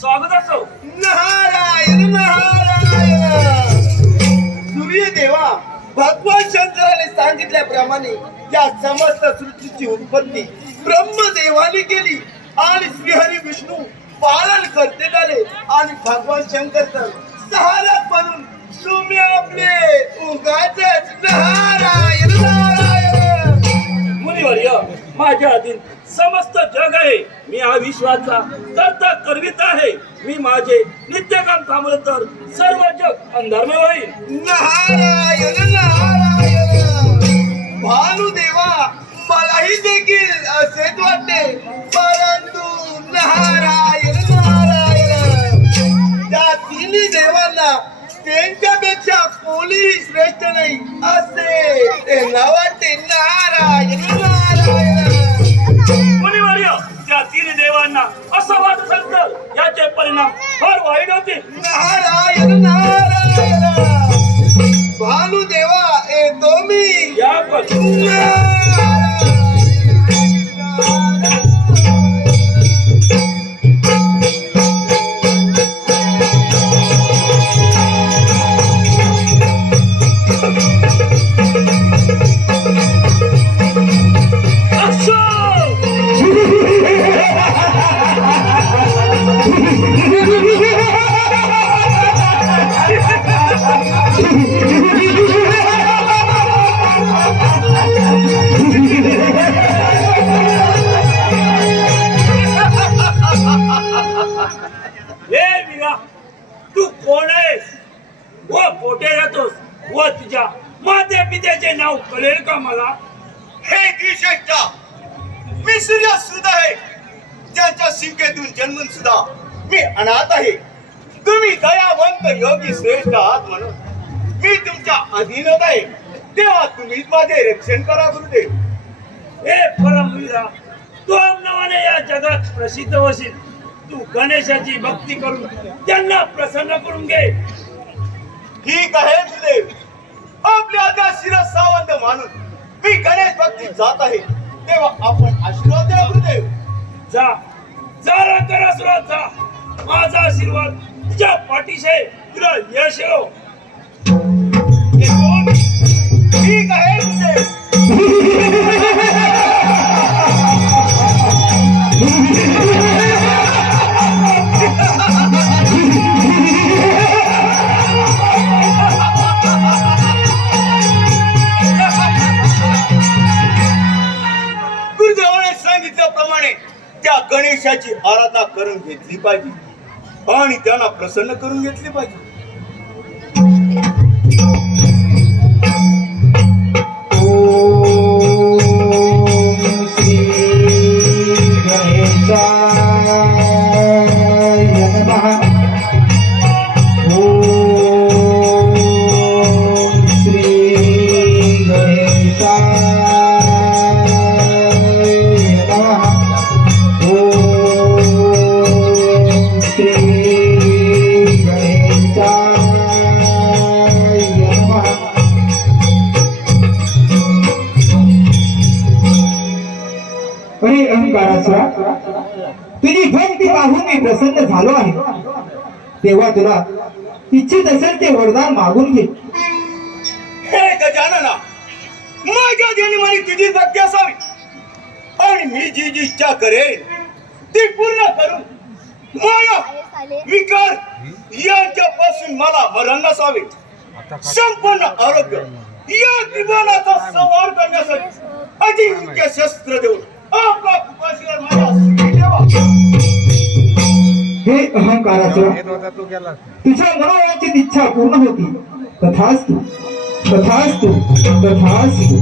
स्वागत असो. नारायण नारायण. सूर्यदेवा भगवान शंकराने सांगितल्याप्रमाणे या समस्त सृष्टीची उत्पत्ती ब्रह्मदेवाने केली आणि श्रीहरी विष्णू पालन करते झाले आणि भगवान शंकर तर सहायक बनून तुम्ही आपले उगाचच नारायण नारायण. मुनिवर्य, माझ्या अधीन समस्त जग आहे. मी हा विश्वाचा कर्ता करवित आहे. मी माझे नित्यकाम थांबलं तर सर्व जग अंधारमय होईल. नारायण नारायण. भानुदेवा मलाही देखील असेच वाटते, परंतु नारायण नारायण. त्या तिन्ही देवांना त्यांच्यापेक्षा कोणीही श्रेष्ठ नाही असे त्यांना वाटते. नारायण नारायण. मुनिवर्य, त्या तीन देवांना असं वाटत असेल तर याचे परिणाम फार वाईट होतील. नारायण नारायण. भानुदेवा येतो मी. या पण तू कोण आहेस व पोटे राहतोस व तुझ्या माते पित्याचे नाव कळेल का मला? हे श्रेष्ठ, मी सूर्य सुद्धा आहे, ज्याच्या शिंकेतून जन्मून सुद्धा मी अनाथ आहे. तुम्ही दयावंत योगी श्रेष्ठ आहात म्हणून मी तुमच्या अधीनच आहे. तेव्हा तुम्हीच माझे रक्षण करा गुरुदेव. हे परमवीरा, तू नावाने या जगात प्रसिद्ध होशील. तू गणेशाची भक्ती करून त्यांना प्रसन्न करून घे. ठीक आहे गुरुदेव. आपल्या आज्ञा शिरस सावंत मानून मी गणेश भक्तीत जात आहे. तेव्हा आपण आशीर्वाद द्या गुरुदेव. जा जरा करा सुरुवात जा. माझा आशीर्वाद तुझ्या पाठीशी आहे. तुला यश येवो. ठीक आहे गुरुदेव. गुरुदेवाने सांगितल्याप्रमाणे त्या गणेशाची आराधना करून घेतली पाहिजे आणि त्यांना प्रसन्न करून घेतली पाहिजे. प्रसन्न झालो आहे तेव्हा तुला इच्छित असेल ते वरदान मागून घे. हे गजानना, माझ्या जन्माने तुझी भक्ती असावी आणि मी जी जी इच्छा करेन ती पूर्ण करून माया विकार यांच्यापासून मला मरण नसावे. संपूर्ण आरोग्य या त्रिभुवनाचा संहार करण्यासाठी अजिंक्य शस्त्र देऊन आपला कृपाशीर्वाद माझ्या सुखी ठेवा. हे अहंकाराचा तुझ्या मनोवांचित इच्छा पूर्ण होती. तथास्तु तथास्तु तथास्तु.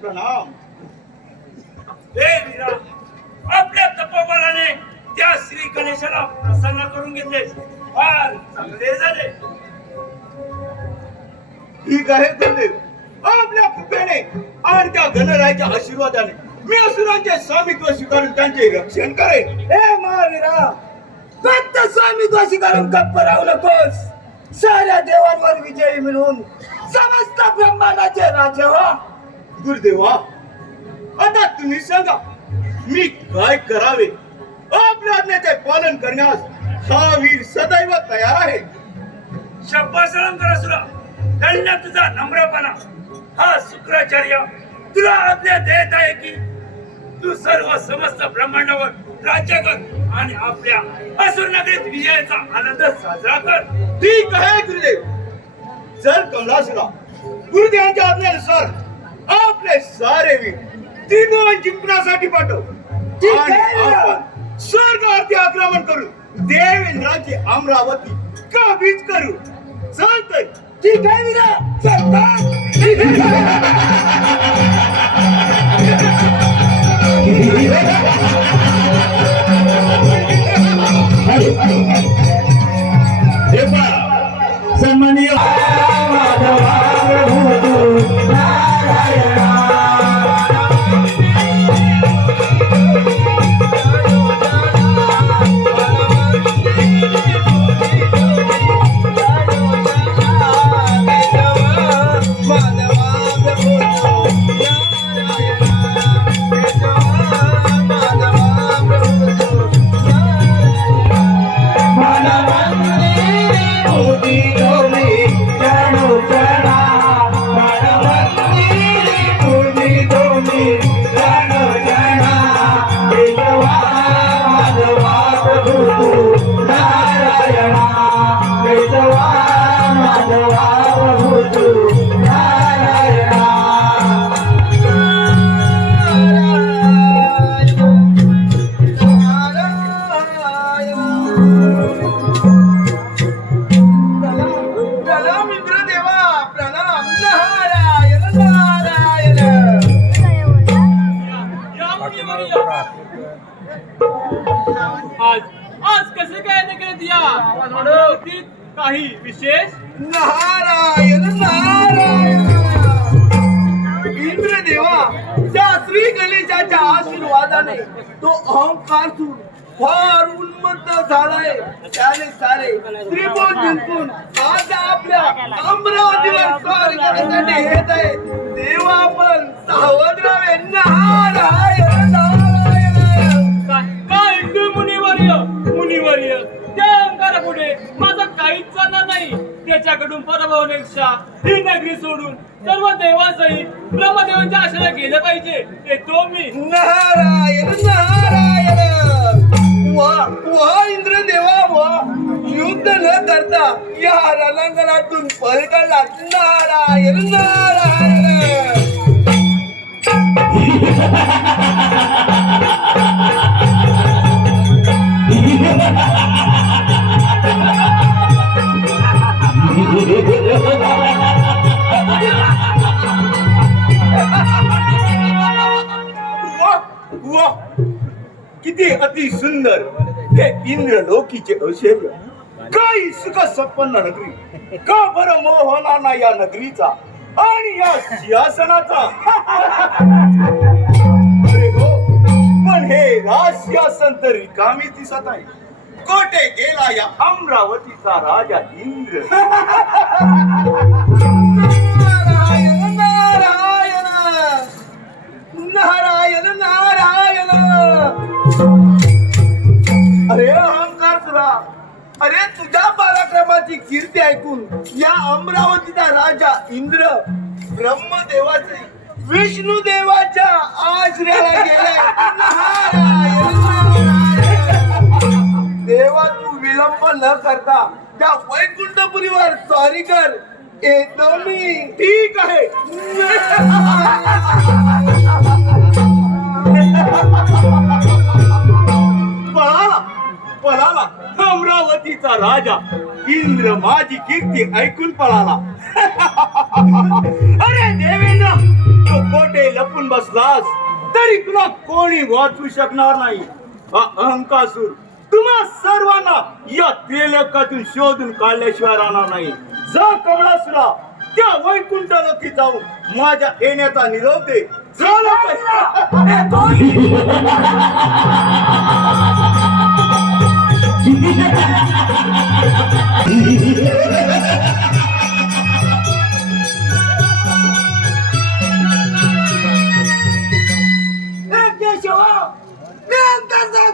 प्रणाम. हे वीरा, आपल्या तपोबलाने त्या श्री गणेशाला प्रसन्न करून घेतले. फार चांगले झाले. ठीक आहे गुरुदेव. आपल्या कृपेने आणि त्या गणरायाच्या आशीर्वादाने मी असुरांचे स्वामित्व स्वीकारून त्यांचे रक्षण करेन. हे महावीरा, फक्त स्वामित्व स्वीकारून गप्प राहू नकोस. साऱ्या देवांवर विजयी मिळून समस्त ब्रह्मांडाचे राजे व्हा. गुरुदेवा, आता तुम्ही सांगा मी काय करावे. आपल्या आज्ञेचे पालन करण्यास हा वीर सदैव तयार आहे. शब्बास अलंकार असुरा, धन्य तुझा नम्रपणा. हा शुक्राचार्य तुला आज्ञा देत आहे की तू सर्व समस्त ब्रह्मांडावर राज्य कर आणि आपल्या असुर नगरीत विजयाचा आनंद साजरा कर. ठीक आहे गुरुदेव. चल कमलासुरा, गुरुदेवांच्या आज्ञेनुसार आपले सारे वीर त्रिभुवन जिंकण्यासाठी पाठव. ठीक आणि आहे. आपण स्वर्गावरती आक्रमण करू देवेंद्राची अमरावती काबीज करू. चालतंय. ठीक आहे वीरा, चलतात. सन्माननीय प्रणाम इंद्रदेवा, प्रणाम. नारायण नारायण. आज आज कसे काय निघत या मनोरतीत काही विशेष? नारायण नारायण. इंद्रदेवा, त्या श्री गणेशाच्या आशीर्वादाने तो अहंकार सोडून फार उन्मत्त झालाय. त्याने सारे त्रिभुवन जिंकून आज आपल्या अमरावतीवर स्वार करण्यासाठी येत आहे. देवा पण सावध राहावे. नारायण नारायण. काय मुनिवर्य त्या अहंकारापुढे माझं काहीच चालणार नाही. त्याच्याकडून पराभव होण्यापेक्षा ही नगरी सोडून सर्व देवांसहित ब्रह्मदेवांच्या आश्रयाला गेलं पाहिजे. येतो मी. नारायण नारायण. वा इंद्रदेवा, वा. युद्ध न करता या रणांगणातून पळ काढला. नारायण नारायण. वा किती अति सुंदर हे इंद्रलोकीचे ऐश्वर्य. काही सुख संपन्न नगरी, का बरं मोह होणार नाही या नगरीचा आणि या सिंहासनाचा. अरे हो, पण हे राजसिंहासन तर रिकामी दिसत आहे. कोठे गेला या अमरावतीचा राजा इंद्र. नारायण नारायण नारायण नारायण. अरे अहंकार तुला, अरे तुझ्या पराक्रमाची कीर्ती ऐकून या अमरावतीचा राजा इंद्र ब्रह्मदेवाचे विष्णू देवाच्या आश्रयाला गेले. नारायण नारायण. देवा तू विलंब न करता त्या वैकुंठपुरीवर स्वारी कर. येतो मी. ठीक आहे. पळाला पळाला अमरावतीचा राजा इंद्र माझी कीर्ती ऐकून पळाला. अरे देवेंद्र, तू कोठे लपून बसलास तरी तुला कोणी वाचू शकणार नाही. हा अहंकासूर तुम्हा सर्वांना या त्रिलोकातून शोधून काढल्याशिवाय राहणार नाही. जा कमळासुरा, त्या वैकुंठ लोकी जाऊन माझ्या येण्याचा निरोप दे. झालं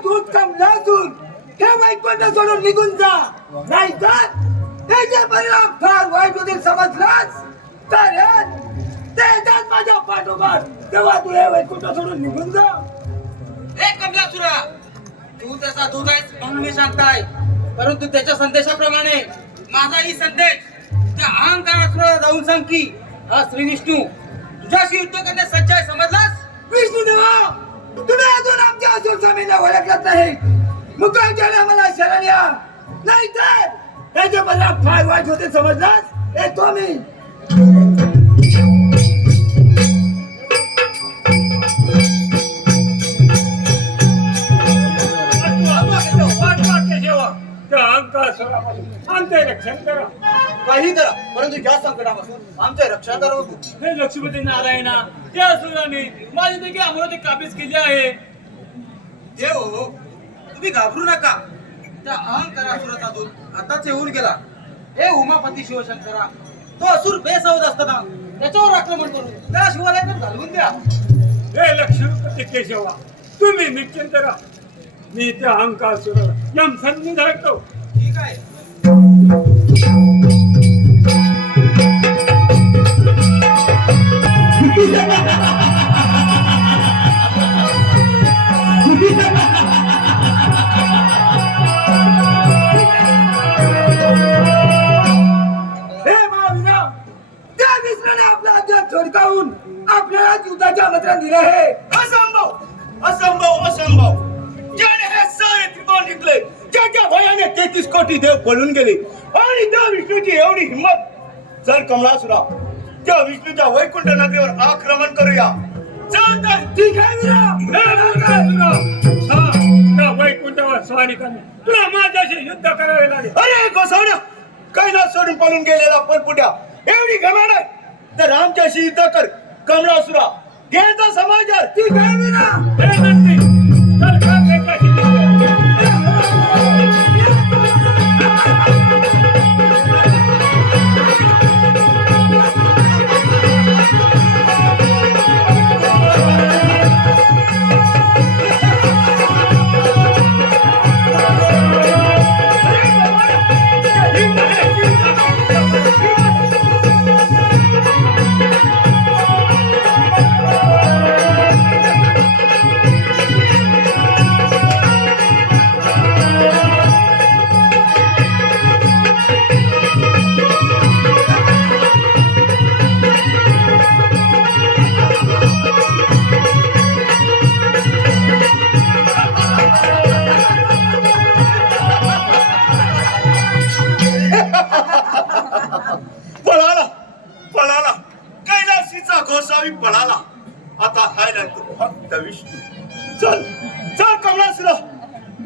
दूध कमला दूर हे वैकुंठ सोडून निघून जा. नाही तर त्याचे परिणाम फार वाईट होतील. समजलास तर त्याच्यात माझ्या पाठोपाठ तेव्हा तू हे वैकुंठ सोडून निघून जा. हे कमलासुरा, तू त्याचा दूध आहेस म्हणून मी सांगताय, परंतु त्याच्या संदेशाप्रमाणे माझाही संदेश त्या अहंकारासुराला जाऊन सांग की हा श्री विष्णू तुझ्याशी युद्ध करण्यास सज्ज आहे. समजलास? विष्णू देवा, तुम्ही अजून आमच्या असुर स्वामींना ओळखत नाही. मुकाम केला मला शरण या, नाही तर त्याचे परिणाम फार वाईट होते. समजलास? येतो मी. आमचे रक्षण करा. काही करा, परंतु ज्या संकटापासून आमचे रक्षण करा. हे लक्ष्मीपती नारायणा, त्या असुराने माझी देखील अमरावती काबीज केली आहे. देव, तुम्ही घाबरू नका. त्या अहंकारासुराचा दूत आताच येऊन गेला. हे उमापती शिवशंकरा, तो असुर बेसावध असताना त्याच्यावर आक्रमण करून त्याला शिवालयात घालवून द्या. हे लक्ष्मीपती केशवा, तुम्ही निश्चिंत राहा. मी त्या अहंकार सुराला यम संधी धरतो. ठीक आहे. हे महावीरा, त्या विष्णूने आपला अध्यात झोडकावून आपल्याला युद्धाच्या आमंत्रण दिले आहे. असंभव असंभव असंभव. ज्याने हे सारे त्रिकोण निघले, ज्याच्या भयाने 33 कोटी देव पळून गेले आणि त्या विष्णूची एवढी हिंमत. चल कमलासुरा, त्या विष्णूच्या वैकुंठ नगरीवर आक्रमण करूया. चल तर. ठीक आहे वीरा. त्या वैकुंठावर स्वारी करणे तुला माझ्याशी युद्ध करावे लागेल. अरे गोसावण्या, कैलास सोडून पळून गेलेला परपुट्या, एवढी घमाड आहे तर आमच्याशी युद्ध कर. कमलासुरा, घ्यायचा समाचार. ठीक आहे वीरा. हे नंदी, चल का त्याच्याशी युद्ध.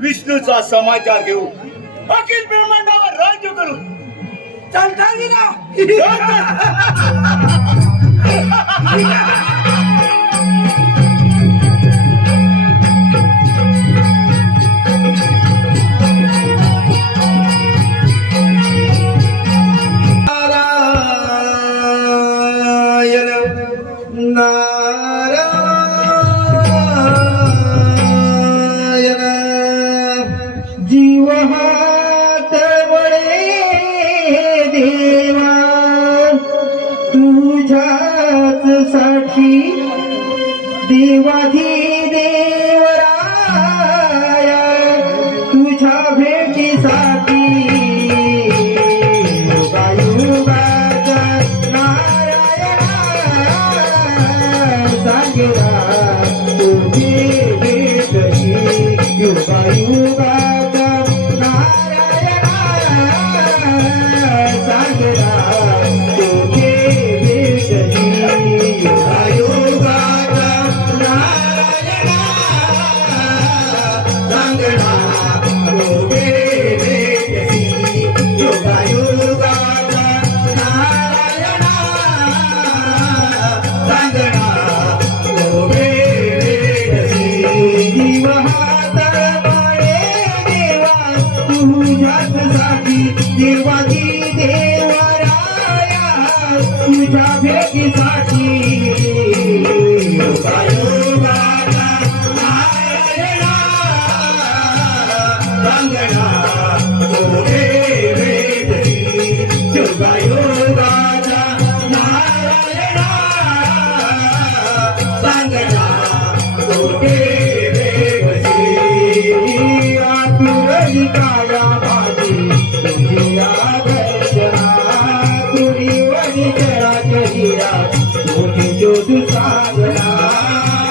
विष्णूचा समाचार घेऊ अखिल ब्रह्मांडावर राज्य करू. चालता की ना नारायण जीव हात वळे देवा तुझ्याच साठी देवाधी देवराया तुझ्या भेटीसाठी युगायुगात सांगेला तुझी भेटली युगायुगात नारायणा सांगेला तुझी भेटली युगायुगात नारायणा सांगेला तुझी भेटली युगायुगात नारायणा सांगेला जीव हात वळे देवा तुझ्यासाठी देवाची देवराया तुझ्या भेटीसाठी युगायुगात नारायणा सांगणा तुझे भेटली युगायुगात नारायणा सांगणा तुझे आतुरली काया भाजी तुझ्या दर्शना तुरी वरी चराचरिया मोठी ज्योती सागरा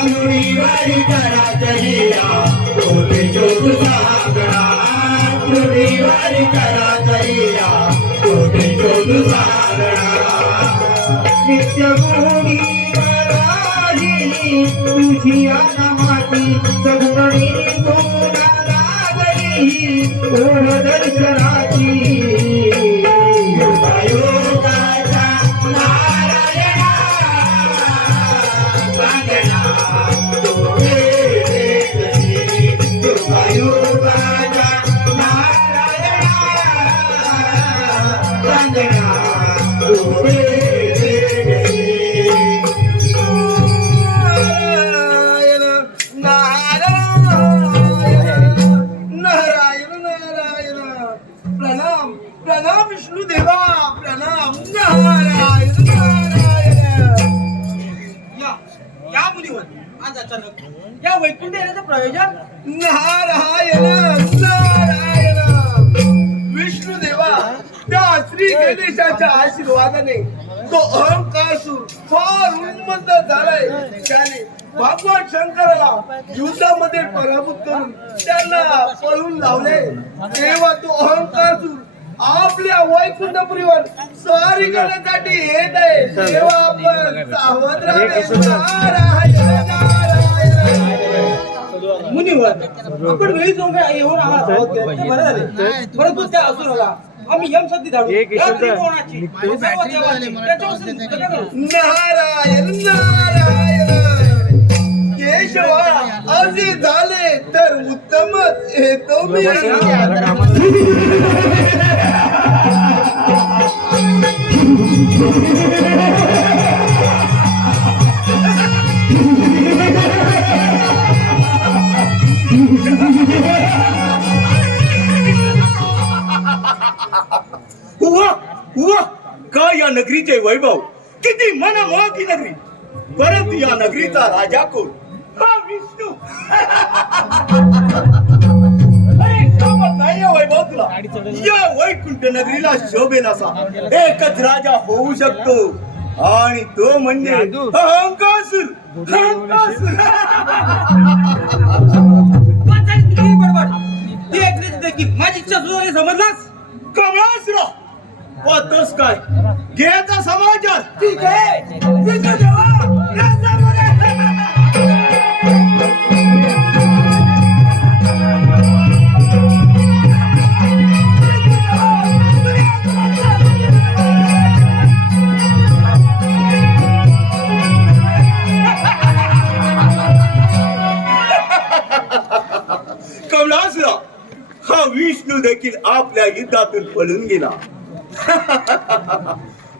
तुरी वरी चराचरिया मोठी ज्योती सागरा तुरी वरी चराचरिया मोठी ज्योती सागरा नित्य गुणी मराही तुझी नामाची सगुणी गुणा ओढ दर्शनाची युगायुगाचा नारायणा सांगणा तुझे भेटली युगायुगाचा नारायणा सांगणा तुझे भेटली प्रणाम प्रणाम विष्णू देवा प्रणाम नारायण नारायण या मुलीवर आज अचानक या वैकुंठ येण्याचं प्रयोजन नारायण नारायण विष्णू देवा त्या श्री गणेशाच्या आशीर्वादाने तो अहंकासूर फार उन्मत्त झालाय. त्याने भगवान शंकराला युद्धामध्ये पराभूत करून त्यांना पळून लावले. तेव्हा तो अहंकासूर आपल्या वैकुंठपुरीवर स्वारी करण्यासाठी येत आहे. तेव्हा आपण सावध राहावे. नारायण नारायण मुनीवर आपण वेळी जाऊन येऊन आम्हाला सावध केलं ते बरं झाले. परंतु त्या असुराला आम्ही यमसद्दी धाडू या त्रिकोणाची सर्व देवांची त्याच्यावर संधी करू. नारायण नारायण केशवा असे झाले तर उत्तमच हे तो मी उवा उवा काय या नगरीचे वैभव, किती मनमोहकी नगरी. परंतु या नगरीचा राजा कोण? हा विष्णू. अरे शोभत नाही या वैभव तुला. या वैकुंठ नगरीला शोभेल असा एकच राजा होऊ शकतो आणि तो म्हणजे अहंकासूर. अहंकासूर. बरोबर ती ऐकली की माझी इच्छा सुद्धा समजलास. कमळासुरा पाहतोस काय घ्यायचा समाचार. ठीक आहे विष्णू देवा राजा बरे. विष्णू देखील आपल्या युद्धातून पळून गेला.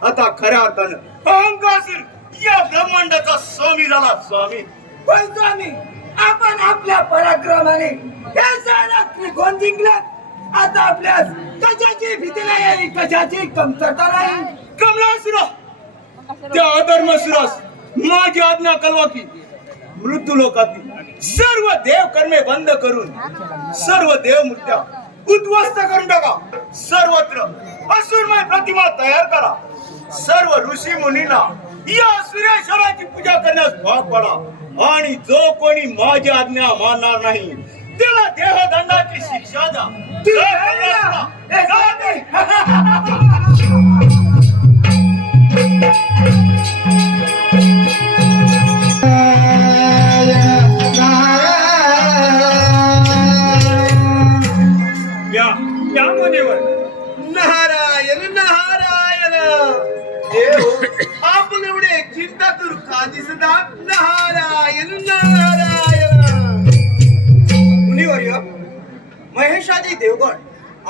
आता खऱ्या अर्थानं अहंकासूर या ब्रह्मांडाचा स्वामी झाला. स्वामी पण स्वामी, आपण आपल्या पराक्रमाने हे सारा त्रिकोण जिंकलात. आता आपल्यास कशाची भीती नाही आणि कशाची कमतरता नाही. कमलासुरा, त्या अधर्मसुरास माझी आज्ञा कळवा की मृत्यू लोकातील सर्व देव कर्मे बंद करून सर्व देवमूर्त्या उद्ध्वस्त करून टाका. सर्वत्र असुरमय प्रतिमा तयार करा. सर्व ऋषी मुनींना या सूर्येश्वराची पूजा करण्यास भाग पडा आणि जो कोणी माझी आज्ञा मानणार नाही त्याला देहदंडाची शिक्षा द्या. जय कमलासुरा, जय. या मुनीवर नारायण नारायण. देव आपण एवढे चिंता करू का दिसतात. नारायण नारायण. मुनिवर्य, महेशाची देवगण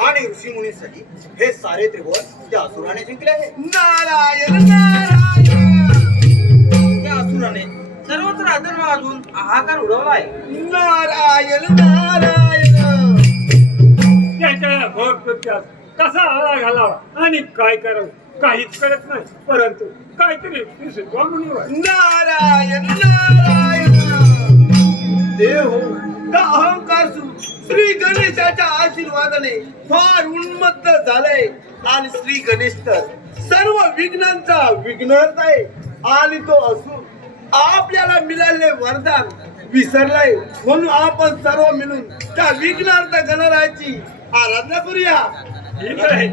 आणि ऋषी मुनीसाठी हे सारे त्रिभुवन त्या असुराने जिंकले आहे. नारायण नारायण. त्या असुराने सर्वत्र अधर्म वाजवून हाहाकार उडवला आहे. नारायण नारायण. त्याच्या घोर कृत्यास कसा आळा घालावा आणि काय करावं काहीच कळत नाही. परंतु काहीतरी सुचवा मुनीवर. नारायण नारायण. देव का अहंकार श्री गणेशाच्या आशीर्वादाने फार उन्मत्त झालाय आणि श्री गणेश तर सर्व विघ्नांचा विघ्नहर्ता आहे आणि तो असून आपल्याला मिळालेले वरदान विसरलाय. म्हणून आपण सर्व मिळून त्या विघ्नहर्ता गणरायाची आराधना करूया. ठीक आहे.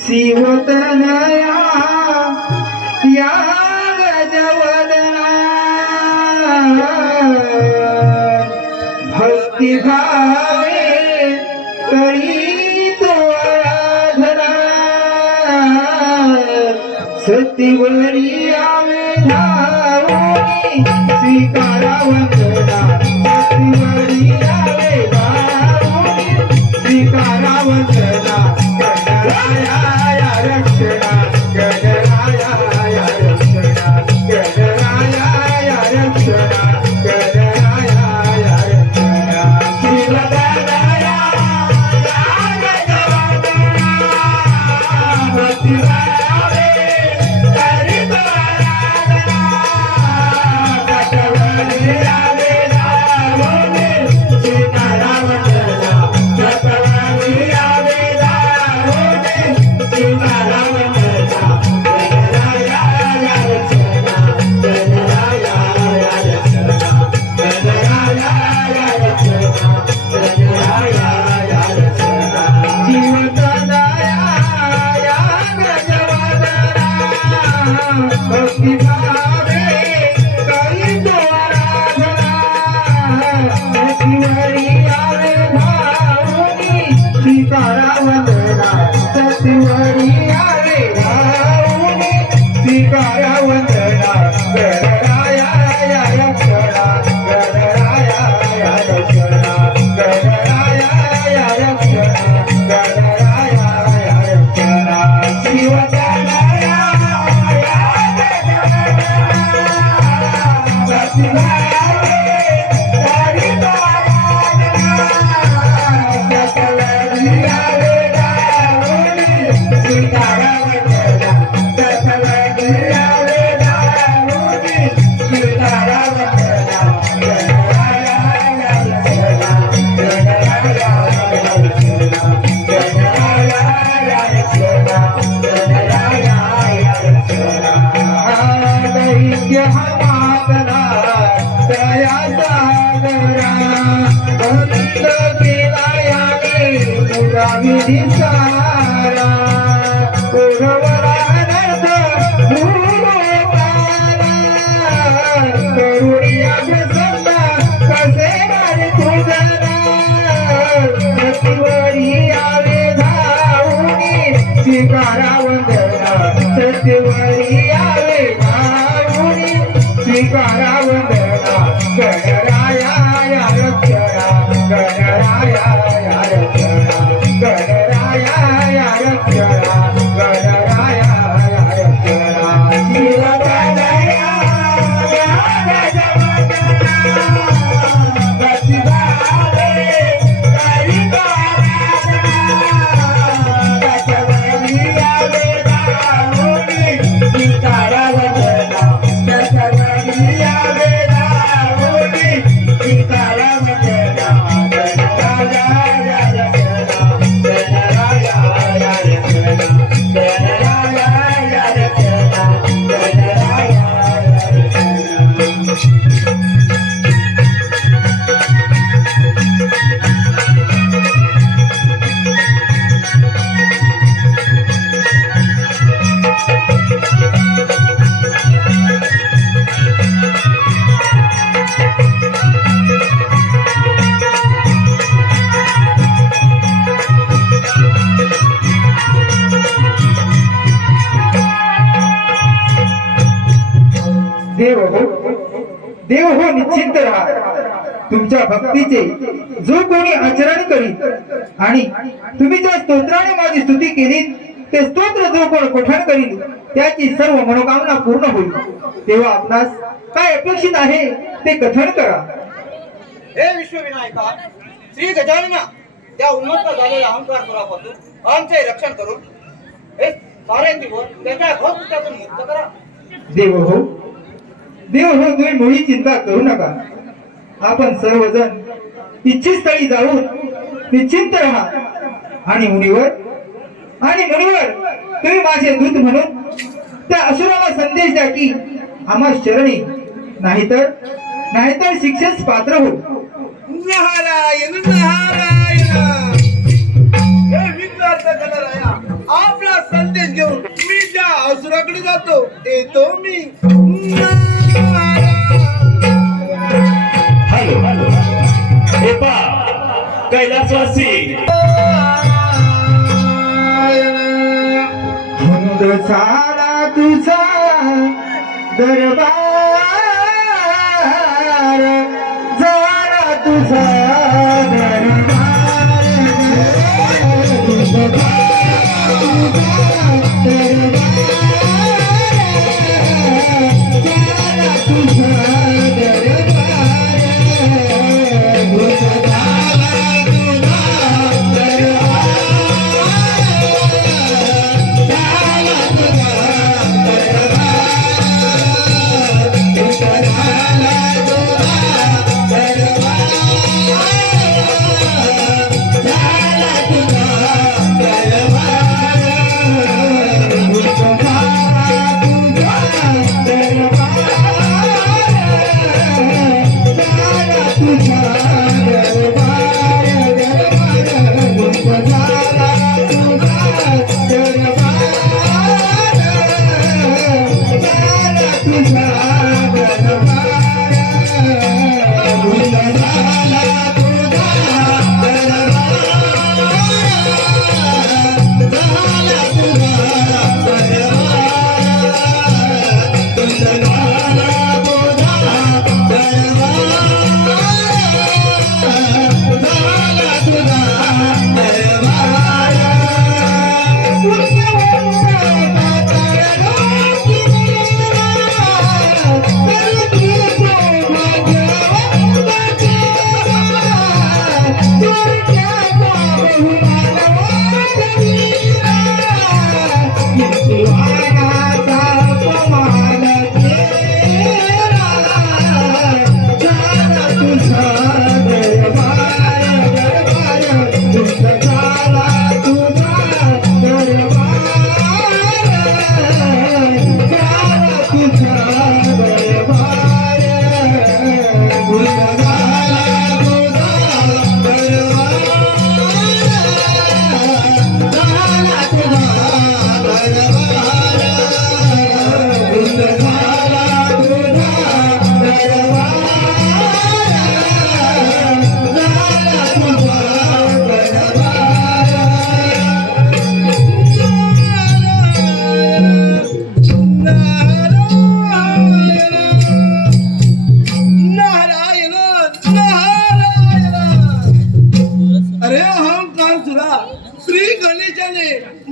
शिवतनया या गजवदना भक्ती भावे करी तो आराधना सतीवरी आवे धावणी स्वीकारा वंदना. सतीवरी आवे धावणी स्वीकारा वंदना. गणराया रक्षणा गणराया रक्षणा गणराया रक्षणा गणराया रक्षणा. शिवगणराया भक्तिभावे करीत आराधना सतवरी आवे धावणी स्वीकारा वंदना. सतवरी आवे धावणी स्वीकारा वंदना. गणराया रक्षणा गणराया रक्षणा गणराया रक्षणा गणराया रक्षणा. जीवतनया या गजवदना भक्तिभावे करी तो आराधना सतीवरी आवे धावणी स्वीकारा वंदना. सतीवरी आवे धावणी स्वीकारा वंदना. गणराया रक्षणा गणराया रक्षणा गणराया रक्षणा गणराया रक्षणा. शिवतनया या गजवदना भक्तिभावे करी तो आराधना सतवरी आवे धावणी स्वीकारा वंदना. सतवरी आवे धावणी स्वीकारा वंदना. गणराया रक्षणा गणराया रक्षणा गणराया रक्षणा गणराया रक्षणा. दैत्य हमातला दया सागरा बंद केला याने तुझा विधी सारा. पूर्वरानंद भूलोकाला करुणिया प्रसन्न कसे गाडी तुझरा. सतीवरी आवे धावणी स्वीकारा वंदना. सतीवरी आवे धावणी स्वीकारा वंदना. गणराया देव हो निश्चिंत राहा. तुमच्या भक्तीचे जो कोणी आचरण करील आणि तुम्ही ज्या स्तोत्राने माझी स्तुती केली ते स्तोत्र जो कोण पठण करील त्याची सर्व मनोकामना पूर्ण होईल. तेव्हा आपणास काय अपेक्षित आहे ते कथन करा. हे विश्वविनायका, श्री गजानना, त्या उन्मत्त झालेल्या अहंकार सुरापासून आमचे रक्षण करून हे सारे दिवस त्याच्या भक्तातून मुक्त करा. देव हो तुम्ही मुळी चिंता करू नका. आपण सर्वजण इच्छित स्थळी जाऊन निश्चिंत राहा आणि मुनीवर तुम्ही माझे दूत म्हणून त्या असुराला संदेश द्या की आम्हा शरणी नाहीतर शिक्षेस पात्र हो. नारायण नारायण, हे विघ्नार्थ गणराया, आपला संदेश घेऊन मी त्या असुराकडे जातो. येतो मी. हॅलो हे पा कैलासवासी धुंद झाला तुझा दरबार, झाला तुझा दरबार, धुंद झाला तुझा दरबार, झाला तुझा दरबार, धुंद झाला तुझा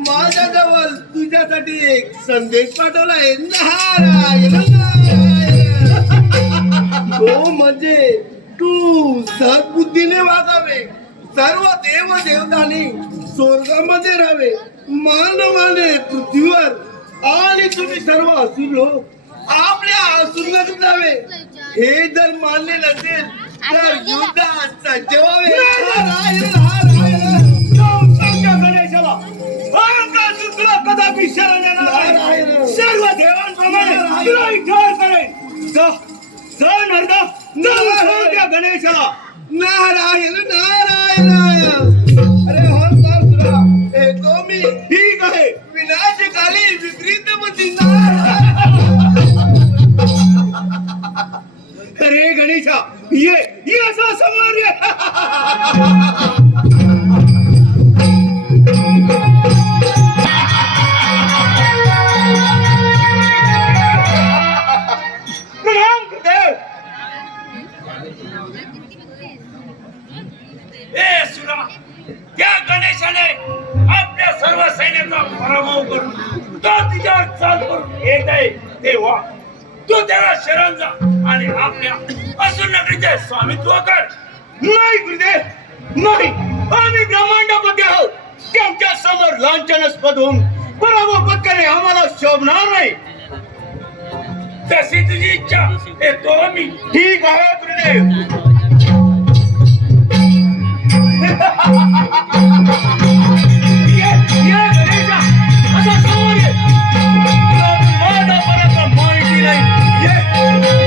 माझ्याजवळ तुझ्यासाठी एक संदेश पाठवलाय. नारायण नारायण. हो म्हणजे तू सद्बुद्धीने वागावे, सर्व देव देवतांनी स्वर्गामध्ये राहावे, मानवाने पृथ्वीवर, आणि तुम्ही सर्व असुर लोक आपल्या असुरमध्ये जावे. हे जर मानले नसेल तर युद्धात सज्ज व्हावे. तुला कदापि शरण येणार नाही. सर्व देवांप्रमाणे तुला इथवर करेन. जा नरदा, जा गणेशाला. नारायण नारायण. अरे हो तुला येतो मी. ठीक आहे. विनाशकाली विपरीत बुद्धी. अरे गणेशा ये असं समोर ये. ए सुरा, त्या गणेशाने आपल्या सर्व सैन्याचा पराभव करून तो तिच्यावर चाल करून येत आहे तेव्हा तू त्याला शरण जा आणि आपल्या असुर नगरीचे स्वामित्व कर. नाही गुरुदेव, नाही. आम्ही ब्रह्मांडापती आहोत. त्यांच्या समोर लांछनास्पद होऊन पराभव पत्करणे आम्हाला शोभणार नाही. तशी तुझी इच्छा येतो मी. ठीक आहे गुरुदेव. ये, ये गणेशा, आता समोर ये. तुला माझा पराक्रम माहिती नाही. ये,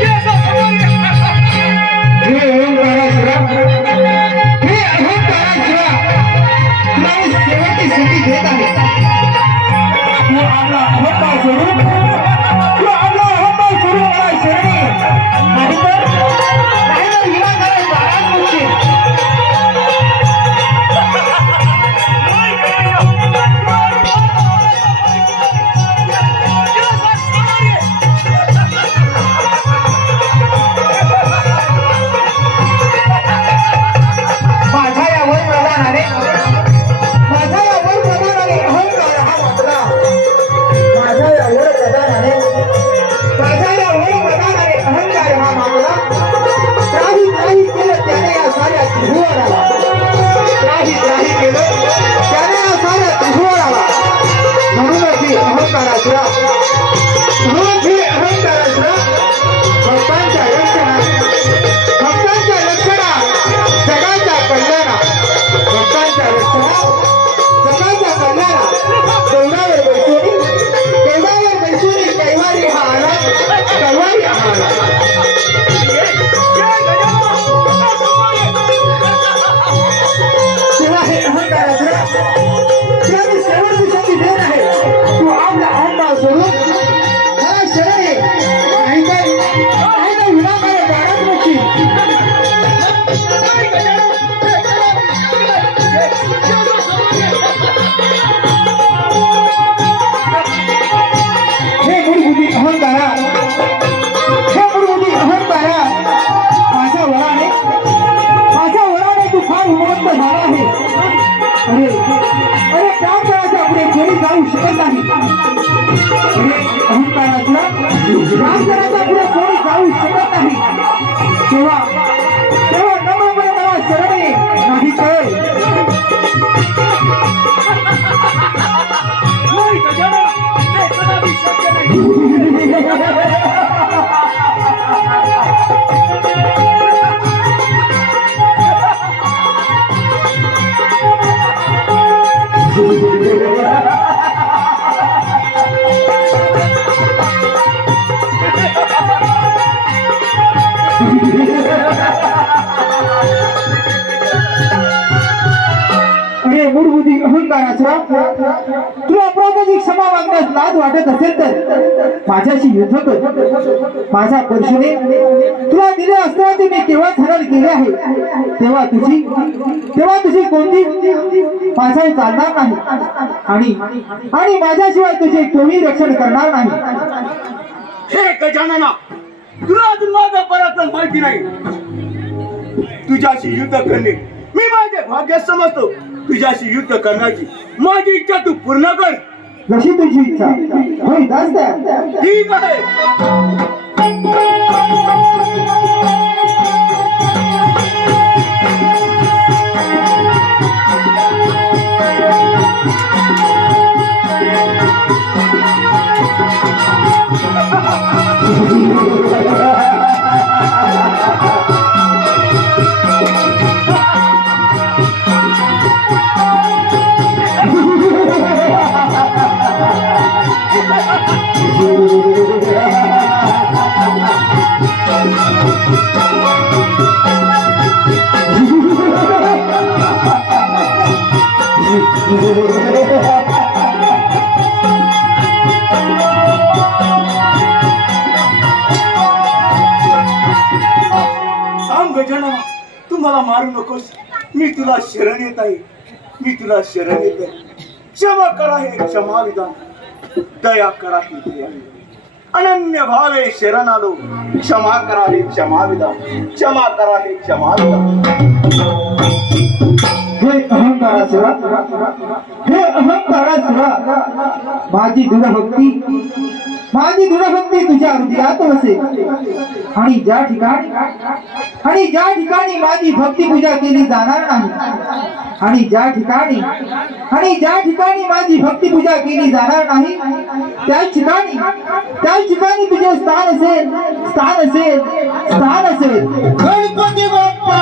ये आता समोर ये. हे ओंकारासुरा, हे अहंकारासुरा, तुला मी सेवेची संधी देत आहे. तू आपला अहंकार सोडून मला शरणी ये. नाहीतर विनाकारण नाराज होशील. माझ्या यावर प्रधानाने अहंकार हा मानला. माझ्या यावर प्रधानाने अहंकार हा मानला. काही केलं त्याने या साऱ्या त्रिभुवर आला. काही केलं त्याने या साऱ्या त्रिभुवर आला. म्हणूनच ही अहंकारासुरा भक्तांच्या रक्षणा जगाच्या कल्याणा देवळावर बैसोनी कैवारी हा आला. तेव्हा हे अहंकारासुरा, तुला मी शेवटची संधी देत आहे. तू आपला अहंकार सोडून मला शरण ये. नाहीतर विनाकारण नाराज होशील. हे मूलभूती अहंकारा, माझ्या वराने तू फार उन्मत्त झाला आहे. अरे प्राणकाळाच्या पुढे कोणी जाऊ शकत नाही. अरे अहंकाराच्या प्राणकाळाच्या पुढे कोणी जाऊ शकत नाही. तेव्हा नम्रपणे मला शरण ये. नाही अरे मूलभूती अहंकारासुरा, तुला अपराधाची क्षमा मागण्यास लाज वाटत असेल तर माझ्याशी युद्ध कर. माझ्या परशुने तुला दिले असताना ते मी केव्हाच हरण केले आहे. तेव्हा तुझी कोणती माझ्यावर चालणार नाही. आणि माझ्याशिवाय तुझे कोणी रक्षण करणार नाही. हे गजानना, तुला अजून माझा पराक्रम माहिती नाही. तुझ्याशी युद्ध करणे मी माझे भाग्य समजतो. तुझ्याशी युद्ध करण्याची माझी इच्छा तू पूर्ण कर. जशी तुझी इच्छा होई दास. ठीक आहे. सांग गजानना, तू मला मारू नकोस. मी तुला शरण येत आहे. क्षमा करा हे क्षमा विधान. दया करा ही दया. अनन्य भावे शरण आलो, क्षमा करा हे क्षमाविदा, क्षमा करा हे क्षमाविदा. हे अहंकारासुरा, हे अहंकारासुरा, माझी दृढभक्ती तुझ्या हृदयात वसे. आणि ज्या ठिकाणी माझी भक्ती पूजा केली जाणार नाही, आणि ज्या ठिकाणी माझी भक्ती पूजा केली जाणार नाही, त्याच ठिकाणी तुझे स्थान असेल. गणपती बाप्पा.